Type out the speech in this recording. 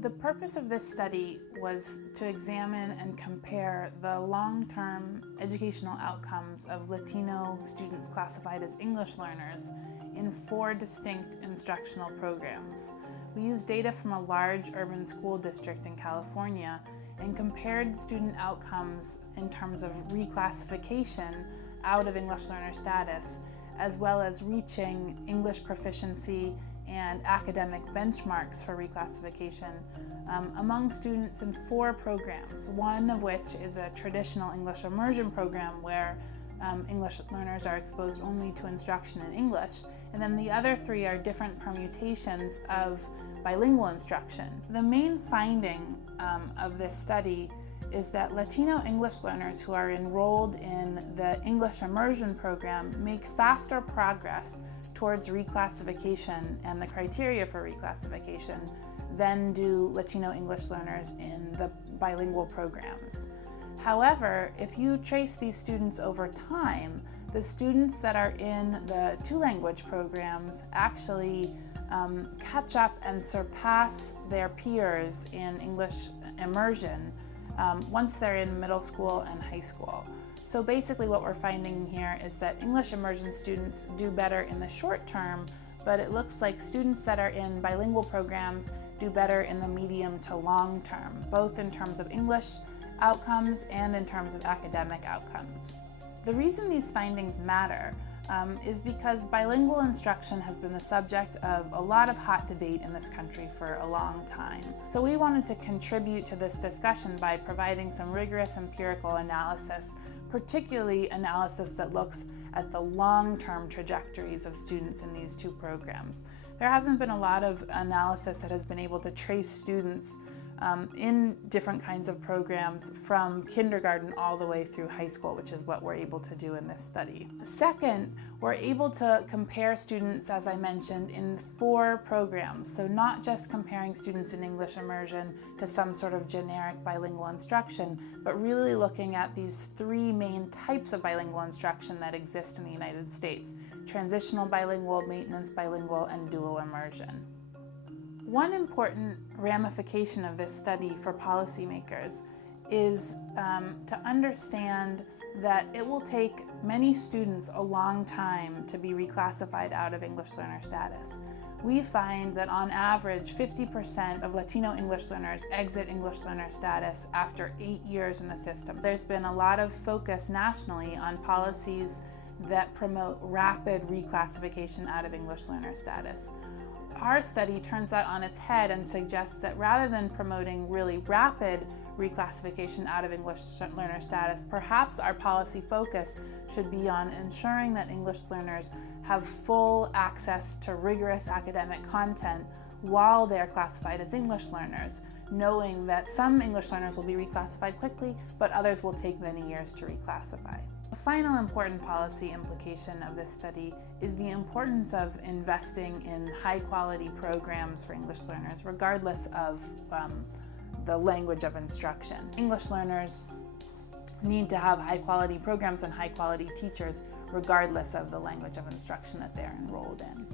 The purpose of this study was to examine and compare the long-term educational outcomes of Latino students classified as English learners in 4 distinct instructional programs. We used data from a large urban school district in California and compared student outcomes in terms of reclassification out of English learner status, as well as reaching English proficiency and academic benchmarks for reclassification among students in 4 programs, one of which is a traditional English immersion program where English learners are exposed only to instruction in English, and then the other 3 are different permutations of bilingual instruction. The main finding of this study is that Latino English learners who are enrolled in the English immersion program make faster progress towards reclassification and the criteria for reclassification than do Latino English learners in the bilingual programs. However, if you trace these students over time, the students that are in the 2-language programs actually catch up and surpass their peers in English immersion once they're in middle school and high school. So basically what we're finding here is that English immersion students do better in the short term, but it looks like students that are in bilingual programs do better in the medium to long term, both in terms of English outcomes and in terms of academic outcomes. The reason these findings matter is because bilingual instruction has been the subject of a lot of hot debate in this country for a long time. So we wanted to contribute to this discussion by providing some rigorous empirical analysis, particularly analysis that looks at the long-term trajectories of students in these 2 programs. There hasn't been a lot of analysis that has been able to trace students in different kinds of programs from kindergarten all the way through high school, which is what we're able to do in this study. Second, we're able to compare students, as I mentioned, in 4 programs. So not just comparing students in English immersion to some sort of generic bilingual instruction, but really looking at these 3 main types of bilingual instruction that exist in the United States: transitional bilingual, maintenance bilingual, and dual immersion. One important ramification of this study for policymakers is to understand that it will take many students a long time to be reclassified out of English learner status. We find that on average 50% of Latino English learners exit English learner status after 8 years in the system. There's been a lot of focus nationally on policies that promote rapid reclassification out of English learner status. Our study turns that on its head and suggests that rather than promoting really rapid reclassification out of English learner status, perhaps our policy focus should be on ensuring that English learners have full access to rigorous academic content while they're classified as English learners, knowing that some English learners will be reclassified quickly, but others will take many years to reclassify. A final important policy implication of this study is the importance of investing in high-quality programs for English learners, regardless of the language of instruction. English learners need to have high-quality programs and high-quality teachers, regardless of the language of instruction that they're enrolled in.